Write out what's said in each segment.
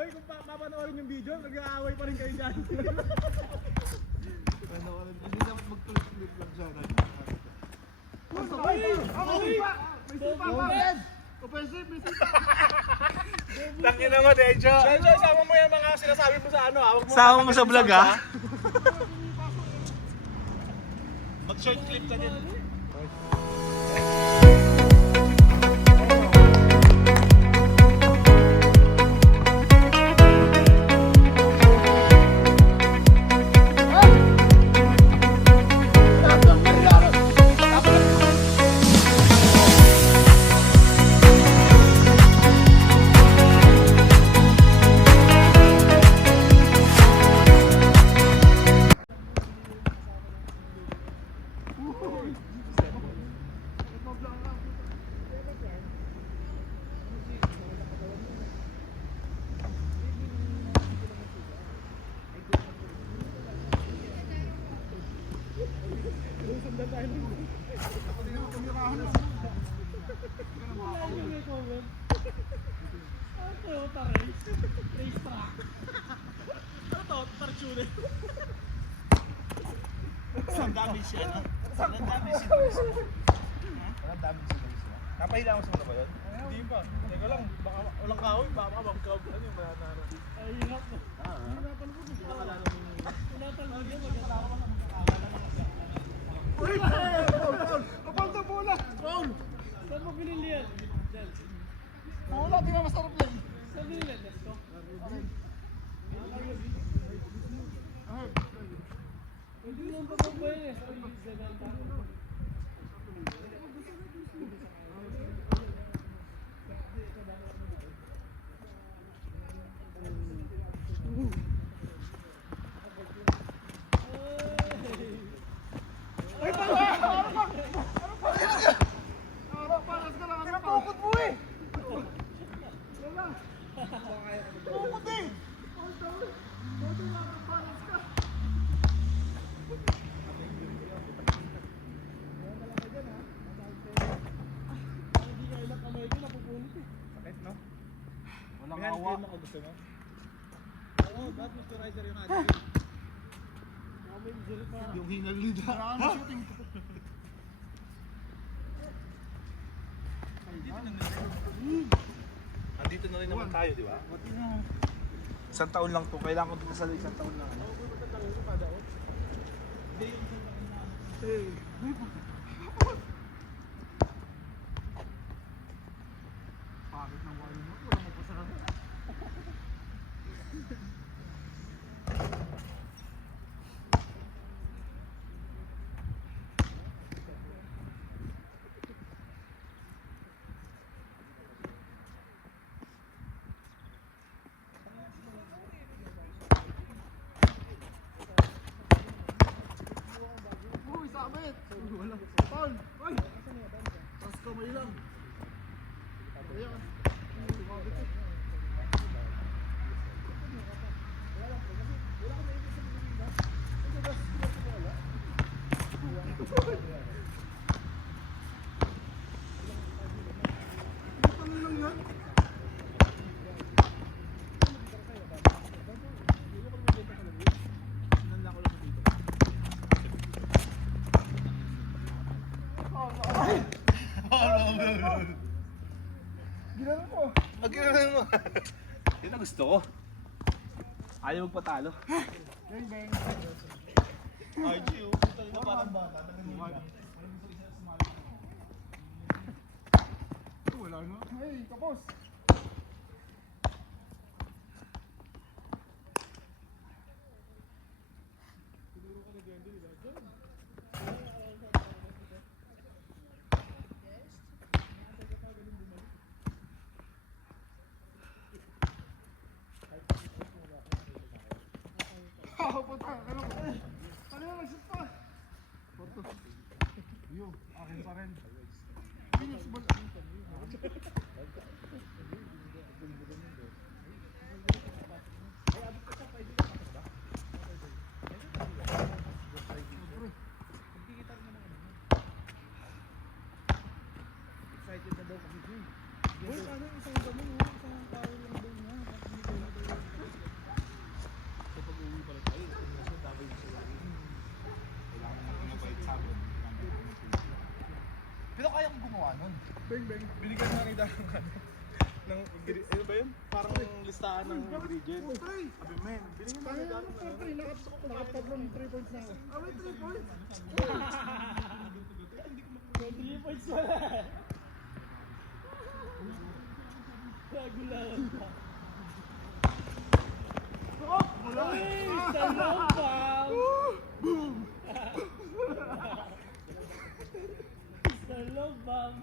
Hoy, kung papanoorin yung video, nag-aaway pa rin kayo dyan. Hindi dapat mag-clip lang siya. Tangin naman, Dejo. Dejo, isama mo yung mga sinasabi mo sa ano, Sama mo sa vlog, ha? Mag-short clip ka din. Ang dami siya, no? Ang dami siya. Walang damage sa guys. Napahila mo sa mga ba yun? Hindi pa. Teka lang, baka walang kahoy, baka mag-crowd. Ano yung kaya naroon? Ay, hirap mo. Hirapan mo kung nakakalala mo yung... Wala talaga yun, magkakala ko lang Uy! Paul! Kapal na bola! Paul! Saan mo pinili yan? Diyan. Bola, di nga masarap yan. Saan pinili yan? Nesto? Hindi lang pa ba yan eh? Sa Zelanta. Ay, pala! Paras ka lang. Pinapukot mo eh! Wala. Pukot eh! Paras ka. Hindi ka ilang kamay ko, napupunit eh. Sakit, no? Walang Hand awa. cream ako gusto mo? Oo, ba't moisturizer yung hand cream? May gel pa. Yung hingal nila. Marami shooting. Andito na rin naman tayo, di ba? Isang taon lang to. Kailangan ko dito sa isang taon lang. Oo, kung matatangin ko kada out. Hindi yung isang taon na. Pagod ng wali mo. Wala mo pa sa kanya. Uy, sabit! Wala. Paul! Uy! Tas kamay lang. Ayan. Sumabit eh. Ano lang yan? Nanla ko lang dito. Ginano mo? Mag-iwan mo. Yun ang gusto ko. Ayaw magpatalo. Bang bang. RG, oh. Ito na parang bata. Wala na. Hey, kapos! Puta, ano ba? Ano yung nag-shoot pa? Porto. Yo, akin pa rin. Finish ball. Excited na daw kami. Uy, ano yung isang damo, isang tao lang daw niya. Bang, bang. Binigyan na kita ng ano ba yun? Parang listahan ng ingredients. Try. Sabi, men, binigyan na Kaya kita mo for 3, nakatatlong 3 points na ako. Ah, may 3 points? 3 points wala. Nagulawan pa. Uy! Sa lobang! Boom! Sa lobang!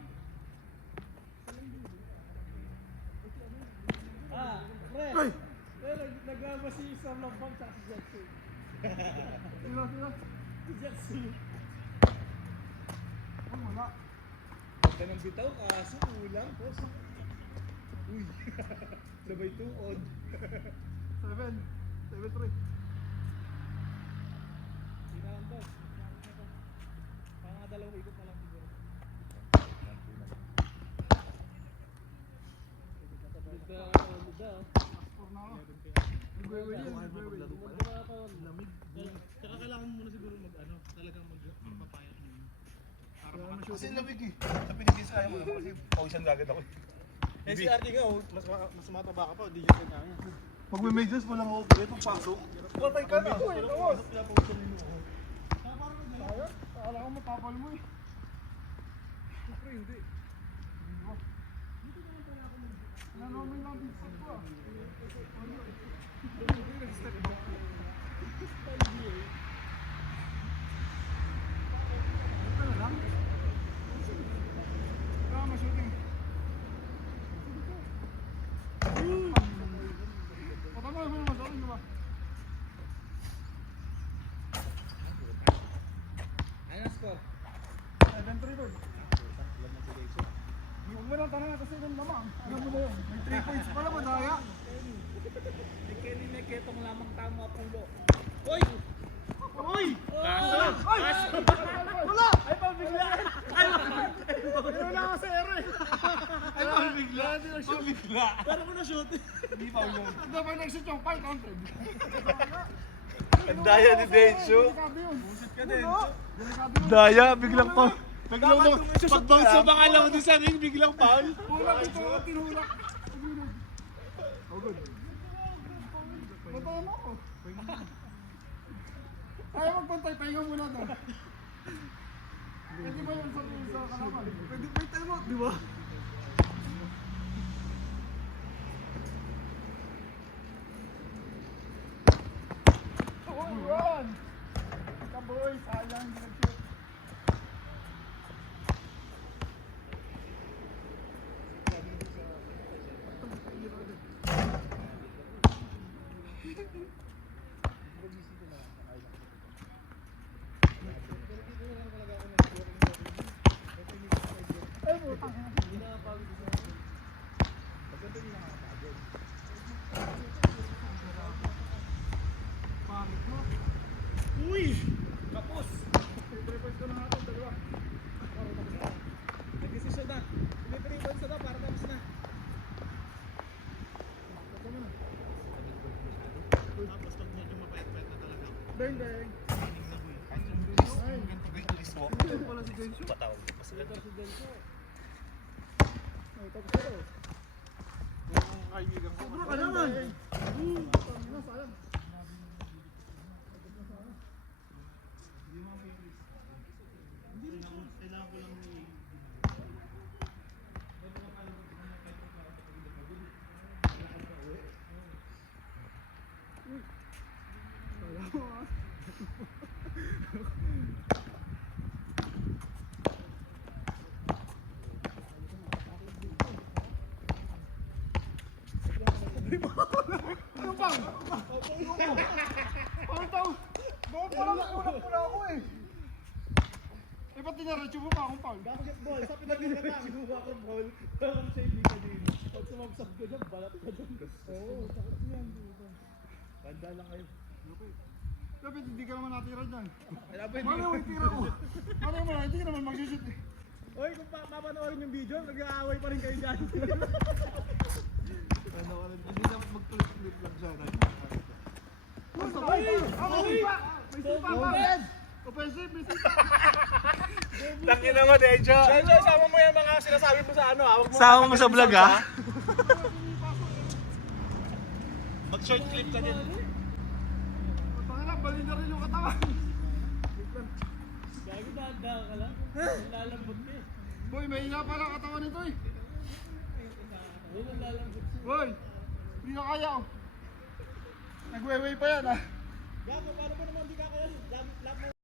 Ah, pre! Ay! Pre, naglaba si Sir Lobang sa si Jetsu. Sila, sila. Si Jetsu. Oh, wala. Pagka ng bitaw, kaso ulang. Uy, sabay tuod. 7. 7-3. Hindi na lang boss. Pangadalawang ikot na lang siguro. Lida. Score na ako. Nagwe-win yun, nagwe-win. Lamig. Tsaka kailangan muna siguro mag-ano, talagang magpapayat muna. Kasi lamig eh. Sa Pilipinas kaya mo naman kasi pawisan agad ako. Eh si Artie nga, oh, mas mataba ka pa, di dyan ka niya. Pag may majors mo lang ako, ito pasok. Patay ka na. Uy, tapos. Sayang. Akala ko matapal mo eh. Siyempre, hindi. Nanomin lang din sa ko ah. Step back. Ito na lang. Tama, shooting. Patama mo naman sa akin, di ba? Ano ang score? 7-3 doon. Huwag mo lang tanong kasi yung lamang. Alam mo na yun. May 3 points pala, madaya. Ni Kenny Neketong lamang tama pulo. Uy! Uy! Kaso! Ay! Wala! Ay, pabigla! Wala ka sa ere. Ay, pabigla! Pabigla! Paano mo na-shoot? Hindi pa yun. Dapat nag-shoot yung 5 counted. Ang daya ni Densyo. Delikado yun. Busit ka din. Delikado yun. Daya, biglang pa. Biglang mo, pag-bounce sa bangala mo din sa ring, biglang foul. Hulak ito ako, tinulak. Oh, good. Patayin mo ako. Ayaw magpantay, pahinga muna doon. Pwede ba yun sa kalaban? Pwede, wait, alam mo, di ba? Oh, run! Kaboy, sayang, hindi nag-shoot. Ay, putang ina. Pangit mo. Uy! Kapos! 3 points ko na nga ito, dalawa. Nag-decision na. May 3 points na para tapos na. Ito mo na. Tapos pag medyo mapayat-payat na talaga. Bang, bang. Ay, Hindi pala si Densyo. patawag. Mas Ito si Denso. Ay, tapos ito. Yung kaibigan ko. Sobra ka naman. Putang ina, sayang. Kailangan ko lang ni... Sayang mo ah. Ano bang? Ano tao? Bakit parang kulang muna ako eh? Eh, ba't tinaretso mo pa akong pang? Basketball, sa pinag-ilan basketball. Parang shady ka din. Pag sumabsab ka dyan, balat ka dyan. Oo, sakit yan. dito. Tanda lang kayo. Dapat hindi ka naman natira dyan. Dapat Mali mo yung tira ko. Mali mo na, hindi ka naman mag-shoot eh. Oy, kung papanoorin yung video, nag-aaway pa rin kayo dyan. Ano ka rin, hindi lang mag-flip lang siya. Ay! May sipa! May sipa pa! Offensive, bisita. Tangina mo, Dejo. Dejo, sama mo yung mga sinasabi mo sa ano ah. Huwag mo Sama mo sa vlog ah. Mag-short clip ka din. Tangin na, bali na rin yung katawan. Gagi dahan ka lang. Lalambot ka eh. Boy, may hina pala ang katawan nito eh. Ayun ang lalambot siya. Boy, hindi na kaya oh. Nagweway pa yan ah. Gago, paano mo naman di ka kaya?